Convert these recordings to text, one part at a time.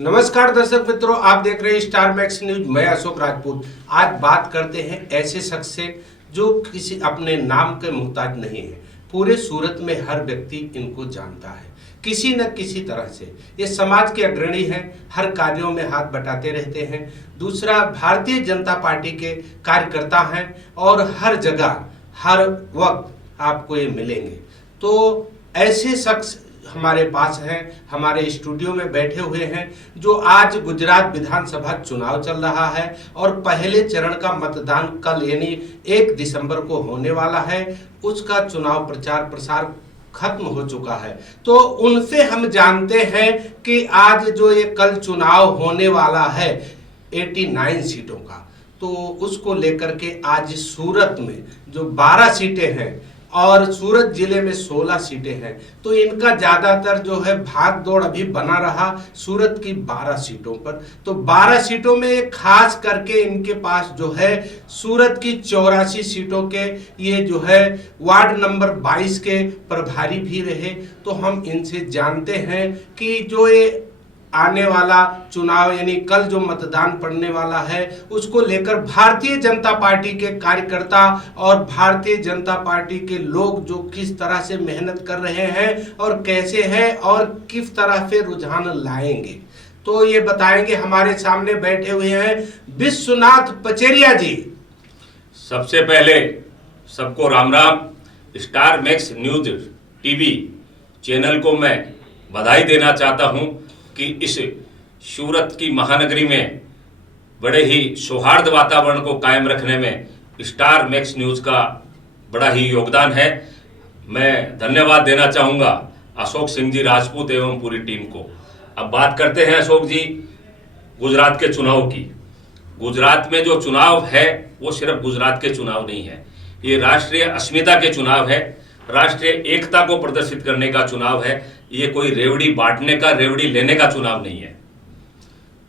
नमस्कार दर्शक मित्रों, आप देख रहे हैं स्टार मैक्स न्यूज। मैं अशोक राजपूत। आज बात करते हैं ऐसे शख्स से जो किसी अपने नाम के मोहताज नहीं है। पूरे सूरत में हर व्यक्ति इनको जानता है किसी न किसी तरह से। ये समाज के अग्रणी हैं, हर कार्यों में हाथ बटाते रहते हैं। दूसरा, भारतीय जनता पार्टी के कार्यकर्ता हैं और हर जगह हर वक्त आपको ये मिलेंगे। तो ऐसे शख्स हमारे पास हैं, हमारे स्टूडियो में बैठे हुए हैं, जो आज गुजरात विधानसभा चुनाव चल रहा है और पहले चरण का मतदान कल यानी 1 दिसंबर को होने वाला है। उसका चुनाव प्रचार प्रसार खत्म हो चुका है। तो उनसे हम जानते हैं कि आज जो ये कल चुनाव होने वाला है 89 सीटों का, तो उसको लेकर के आज सूरत में जो 12 सीटें हैं और सूरत जिले में 16 सीटें हैं, तो इनका ज्यादातर जो है भाग दौड़ अभी बना रहा सूरत की 12 सीटों पर। तो 12 सीटों में खास करके इनके पास जो है सूरत की 84 सीटों के ये जो है वार्ड नंबर 22 के प्रभारी भी रहे। तो हम इनसे जानते हैं कि जो ये आने वाला चुनाव यानी कल जो मतदान पड़ने वाला है उसको लेकर भारतीय जनता पार्टी के कार्यकर्ता और भारतीय जनता पार्टी के लोग जो किस तरह से मेहनत कर रहे हैं और कैसे हैं और किस तरह से रुझान लाएंगे, तो ये बताएंगे। हमारे सामने बैठे हुए हैं विश्वनाथ पचेरिया जी। सबसे पहले सबको Ram Ram. Star max news TV channel को मैं बधाई देना चाहता हूं कि इस सूरत की महानगरी में बड़े ही सौहार्द वातावरण को कायम रखने में स्टार मैक्स न्यूज का बड़ा ही योगदान है। मैं धन्यवाद देना चाहूँगा अशोक सिंह जी राजपूत एवं पूरी टीम को। अब बात करते हैं अशोक जी गुजरात के चुनाव की। गुजरात में जो चुनाव है वो सिर्फ गुजरात के चुनाव नहीं है, ये राष्ट्रीय अस्मिता के चुनाव है, राष्ट्रीय एकता को प्रदर्शित करने का चुनाव है। ये कोई रेवड़ी बांटने का, रेवड़ी लेने का चुनाव नहीं है।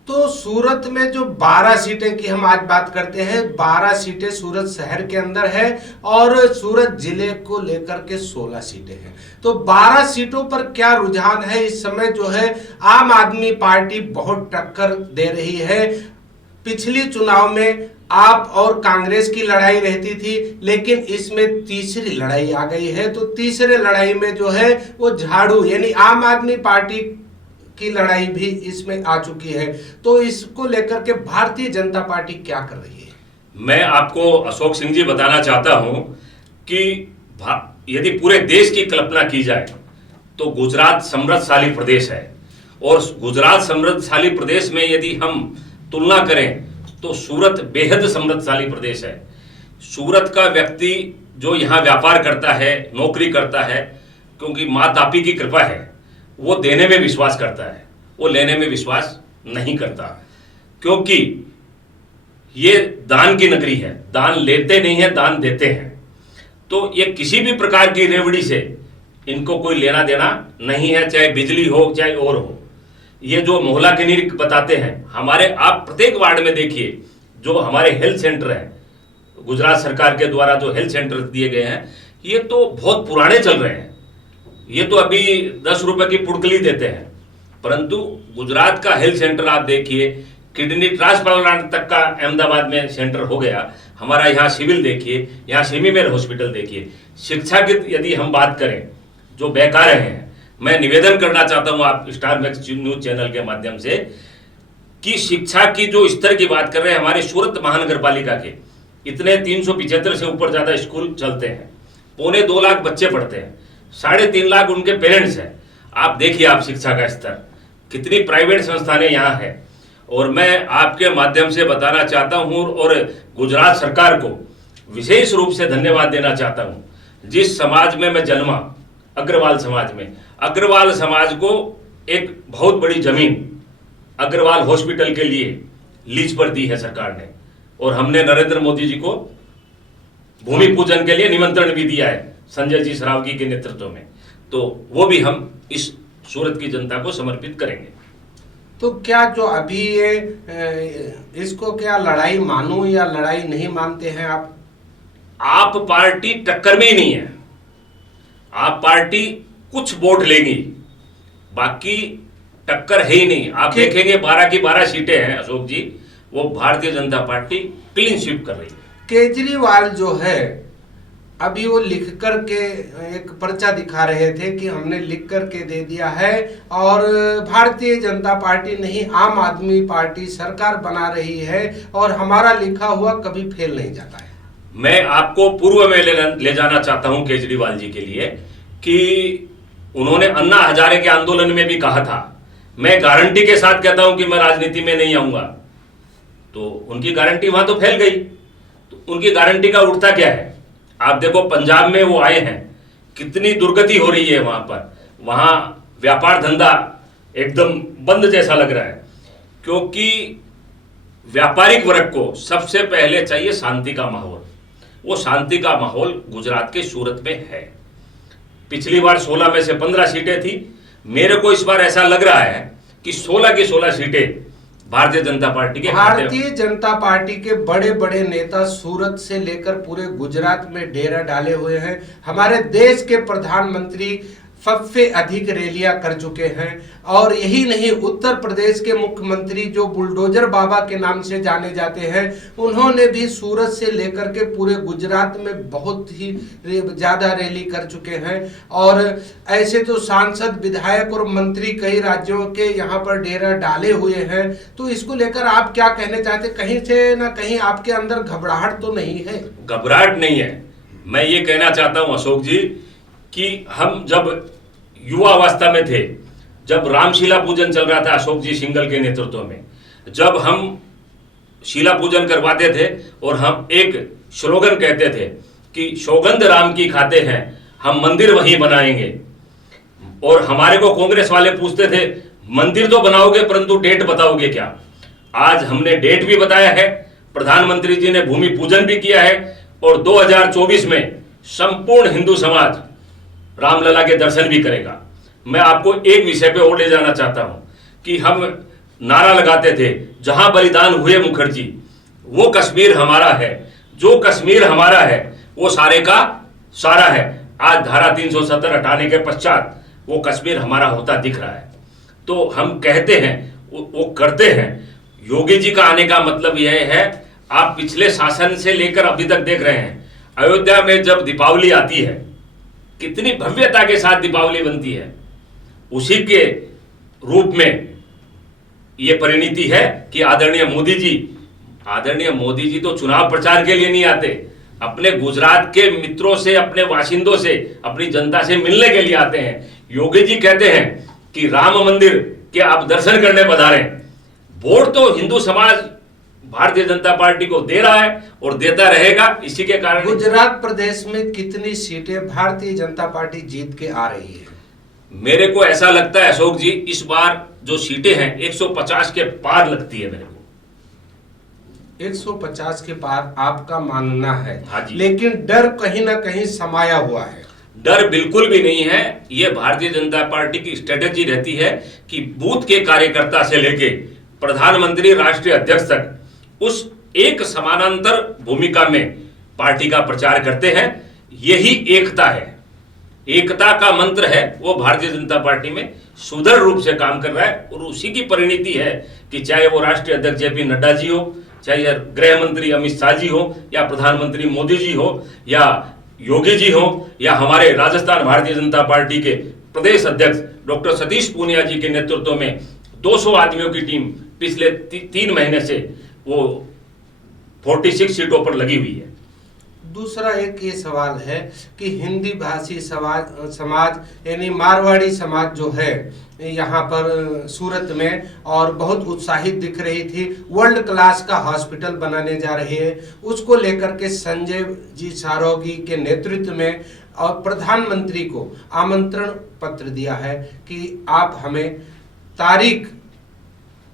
तो सूरत में जो 12 सीटें की हम आज बात करते हैं, 12 सीटें सूरत शहर के अंदर है और सूरत जिले को लेकर के 16 सीटें हैं। तो 12 सीटों पर क्या रुझान है इस समय? जो है आम आदमी पार्टी बहुत टक्कर दे रही है। पिछली चुनाव में आप और कांग्रेस की लड़ाई रहती थी, लेकिन इसमें तीसरी लड़ाई आ गई है। तो तीसरे लड़ाई में जो है वो झाड़ू यानी आम आदमी पार्टी की लड़ाई भी इसमें आ चुकी है। तो इसको लेकर के भारतीय जनता पार्टी क्या कर रही है? मैं आपको अशोक सिंह जी बताना चाहता हूं कि यदि पूरे देश की कल्पना की जाए तो गुजरात समृद्धशाली प्रदेश है और गुजरात समृद्धशाली प्रदेश में यदि हम तुलना करें तो सूरत बेहद समृद्धशाली प्रदेश है। सूरत का व्यक्ति जो यहाँ व्यापार करता है, नौकरी करता है, क्योंकि माँ तापी की कृपा है, वो देने में विश्वास करता है, वो लेने में विश्वास नहीं करता, क्योंकि ये दान की नगरी है। दान लेते नहीं है, दान देते हैं। तो ये किसी भी प्रकार की रेवड़ी से इनको कोई लेना देना नहीं है, चाहे बिजली हो चाहे और हो। ये जो मोहल्ला क्लिनिक बताते हैं, हमारे आप प्रत्येक वार्ड में देखिए जो हमारे हेल्थ सेंटर हैं, गुजरात सरकार के द्वारा जो हेल्थ सेंटर दिए गए हैं, ये तो बहुत पुराने चल रहे हैं। ये तो अभी 10 रुपए की पुड़कली देते हैं, परंतु गुजरात का हेल्थ सेंटर आप देखिए, किडनी ट्रांसप्लांट तक का अहमदाबाद में सेंटर हो गया। हमारा यहाँ सिविल देखिए, यहाँ सेमीमेर हॉस्पिटल देखिए। शिक्षा की यदि हम बात करें, जो बेकार हैं, मैं निवेदन करना चाहता हूं आप स्टार मैक्स न्यूज चैनल के माध्यम से कि शिक्षा की जो स्तर की बात कर रहे हैं, हमारे सूरत महानगर पालिका के इतने 375 से ऊपर ज्यादा स्कूल चलते हैं, 2.25 लाख बच्चे पढ़ते हैं, 3.5 लाख उनके पेरेंट्स हैं। आप देखिए आप शिक्षा का स्तर, कितनी प्राइवेट संस्थानें यहाँ है। और मैं आपके माध्यम से बताना चाहता हूँ और गुजरात सरकार को विशेष रूप से धन्यवाद देना चाहता हूँ। जिस समाज में मैं जन्मा, अग्रवाल समाज में, अग्रवाल समाज को एक बहुत बड़ी जमीन अग्रवाल हॉस्पिटल के लिए लीज पर दी है सरकार ने, और हमने नरेंद्र मोदी जी को भूमि पूजन के लिए निमंत्रण भी दिया है संजय जी सरावगी के नेतृत्व में। तो वो भी हम इस सूरत की जनता को समर्पित करेंगे। तो क्या जो अभी ये इसको क्या लड़ाई मानूं या लड़ाई नहीं मानते हैं आप? आप पार्टी टक्कर में ही नहीं है। आप पार्टी कुछ वोट लेगी, बाकी टक्कर है ही नहीं। आप देखेंगे 12 की 12 सीटें हैं अशोक जी, वो Bharatiya Janata party clean sweep कर रही है। केजरीवाल जो है अभी वो लिख कर के एक पर्चा दिखा रहे थे कि हमने लिख कर के दे दिया है और भारतीय जनता पार्टी नहीं आम आदमी पार्टी सरकार बना रही है और हमारा लिखा हुआ कभी फेल नहीं जाता है। मैं आपको पूर्व में ले जाना चाहता हूं केजरीवाल जी के लिए कि उन्होंने अन्ना हजारे के आंदोलन में भी कहा था, मैं गारंटी के साथ कहता हूं कि मैं राजनीति में नहीं आऊंगा। तो उनकी गारंटी वहां तो फैल गई। तो उनकी गारंटी का उठता क्या है? आप देखो पंजाब में वो आए हैं, कितनी दुर्गति हो रही है वहां पर। वहां व्यापार धंधा एकदम बंद जैसा लग रहा है, क्योंकि व्यापारिक वर्ग को सबसे पहले चाहिए शांति का माहौल। वो शांति का माहौल गुजरात के सूरत में है। पिछली बार 16 में से 15 सीटें थी। मेरे को इस बार ऐसा लग रहा है कि 16 की 16 सीटें भारतीय जनता पार्टी के भारतीय जनता पार्टी के बड़े बड़े नेता सूरत से लेकर पूरे गुजरात में डेरा डाले हुए हैं। हमारे देश के प्रधानमंत्री सबसे अधिक रैलियां कर चुके हैं और यही नहीं, उत्तर प्रदेश के मुख्यमंत्री जो बुलडोजर बाबा के नाम से जाने जाते हैं, उन्होंने भी सूरत से लेकर के पूरे गुजरात में बहुत ही ज्यादा रैली कर चुके हैं। और ऐसे तो सांसद विधायक और मंत्री कई राज्यों के यहाँ पर डेरा डाले हुए हैं। तो इसको लेकर आप क्या कहने चाहते? कहीं से ना कहीं आपके अंदर घबराहट तो नहीं है? घबराहट नहीं है। मैं ये कहना चाहता हूं अशोक जी कि हम जब युवा अवस्था में थे, जब रामशिला पूजन चल रहा था अशोक जी सिंघल के नेतृत्व में, जब हम शिला पूजन करवाते थे और हम एक स्लोगन कहते थे कि सौगंध राम की खाते हैं, हम मंदिर वहीं बनाएंगे। और हमारे को कांग्रेस वाले पूछते थे मंदिर तो बनाओगे परंतु डेट बताओगे क्या? आज हमने डेट भी बताया है, प्रधानमंत्री जी ने भूमि पूजन भी किया है और 2024 में संपूर्ण हिंदू समाज रामलला के दर्शन भी करेगा। मैं आपको एक विषय पे और ले जाना चाहता हूं कि हम नारा लगाते थे जहां बलिदान हुए मुखर्जी वो कश्मीर हमारा है, जो कश्मीर हमारा है वो सारे का सारा है। आज धारा 370 हटाने के पश्चात वो कश्मीर हमारा होता दिख रहा है। तो हम कहते हैं वो करते हैं। योगी जी का आने का मतलब यह है, आप पिछले शासन से लेकर अभी तक देख रहे हैं, अयोध्या में जब दीपावली आती है कितनी भव्यता के साथ दीपावली बनती है। उसी के रूप में यह परिणति है कि आदरणीय मोदी जी तो चुनाव प्रचार के लिए नहीं आते, अपने गुजरात के मित्रों से, अपने वासिंदों से, अपनी जनता से मिलने के लिए आते हैं। योगी जी कहते हैं कि राम मंदिर के आप दर्शन करने पधारें। वोट तो हिंदू समाज भारतीय जनता पार्टी को दे रहा है और देता रहेगा। इसी के कारण गुजरात प्रदेश में कितनी सीटें भारतीय जनता पार्टी जीत के आ रही है? मेरे को ऐसा लगता है अशोक जी, इस बार जो सीटें हैं 150 के पार लगती है। मेरे को 150 के पार आपका मानना है? हाँ जी। लेकिन डर कहीं ना कहीं समाया हुआ है। डर बिल्कुल भी नहीं है। ये भारतीय जनता पार्टी की स्ट्रेटेजी रहती है कि बूथ के कार्यकर्ता से लेके प्रधानमंत्री, राष्ट्रीय अध्यक्ष तक उस एक समानांतर भूमिका में पार्टी का प्रचार करते हैं। यही एकता है, एकता का मंत्र है, वो भारतीय जनता पार्टी में सुदृढ़ रूप से काम कर रहा है। और उसी की परिणति है कि चाहे वो राष्ट्रीय अध्यक्ष जेपी नड्डा जी हो, चाहे गृह मंत्री अमित शाह जी हो, या प्रधानमंत्री मोदी जी हो, या योगी जी हो, या हमारे राजस्थान भारतीय जनता पार्टी के प्रदेश अध्यक्ष डॉक्टर सतीश पूनिया जी के नेतृत्व में 200 आदमियों की टीम पिछले 3 महीने से वो 46 सीटों पर लगी हुई है। दूसरा एक ये सवाल है कि हिंदी भाषी समाज यानी मारवाड़ी समाज जो है यहाँ पर सूरत में और बहुत उत्साहित दिख रही थी, वर्ल्ड क्लास का हॉस्पिटल बनाने जा रही है। उसको लेकर के संजय जी सारोगी के नेतृत्व में और प्रधानमंत्री को आमंत्रण पत्र दिया है कि आप हमें तारीख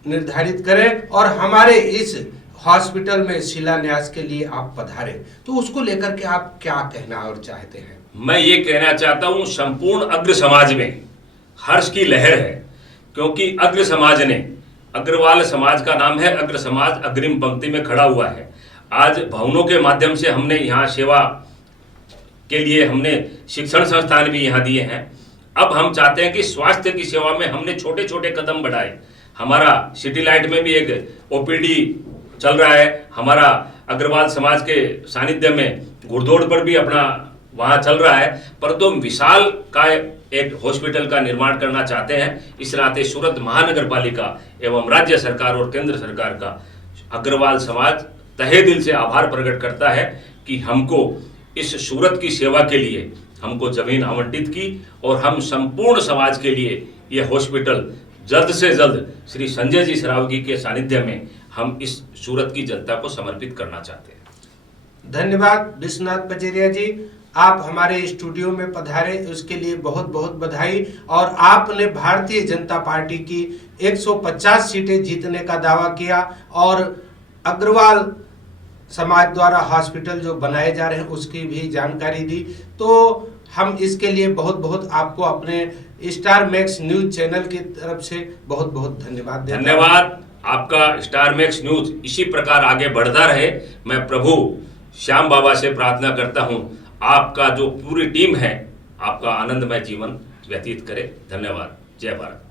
निर्धारित करें और हमारे इस हॉस्पिटल में शिलान्यास के लिए आप पधारें। तो उसको लेकर के आप क्या कहना और चाहते हैं? मैं ये कहना चाहता हूं, संपूर्ण अग्र समाज में हर्ष की लहर है, क्योंकि अग्र समाज ने, अग्रवाल समाज का नाम है अग्र समाज, अग्रिम पंक्ति में खड़ा हुआ है। आज भवनों के माध्यम से हमने यहाँ सेवा के लिए हमने शिक्षण संस्थान भी यहाँ दिए हैं। अब हम चाहते हैं कि स्वास्थ्य की सेवा में हमने छोटे छोटे कदम बढ़ाए। हमारा सिटी लाइट में भी एक ओपीडी चल रहा है, हमारा अग्रवाल समाज के सानिध्य में घुड़दौड़ पर भी अपना वहाँ चल रहा है, परंतु हम विशाल का एक हॉस्पिटल का निर्माण करना चाहते हैं। इस नाते सूरत महानगर पालिका एवं राज्य सरकार और केंद्र सरकार का अग्रवाल समाज तहे दिल से आभार प्रकट करता है कि हमको इस सूरत की सेवा के लिए हमको जमीन आवंटित की और हम संपूर्ण समाज के लिए यह हॉस्पिटल जल्द से जल्द श्री संजय जी सरावगी के सानिध्य में हम इस सूरत की जनता को समर्पित करना चाहते हैं। धन्यवाद विश्वनाथ पचेरिया जी, आप हमारे स्टूडियो में पधारे उसके लिए बहुत बहुत बधाई। और आपने भारतीय जनता पार्टी की 150 सीटें जीतने का दावा किया और अग्रवाल समाज द्वारा हॉस्पिटल जो बनाए जा रहे हैं उसकी भी जानकारी दी। तो हम इसके लिए बहुत बहुत आपको अपने स्टार मैक्स न्यूज चैनल की तरफ से बहुत बहुत धन्यवाद देता हूं। धन्यवाद आपका। स्टार मैक्स न्यूज इसी प्रकार आगे बढ़ता रहे, मैं प्रभु श्याम बाबा से प्रार्थना करता हूं आपका जो पूरी टीम है आपका आनंदमय जीवन व्यतीत करे। धन्यवाद। जय भारत।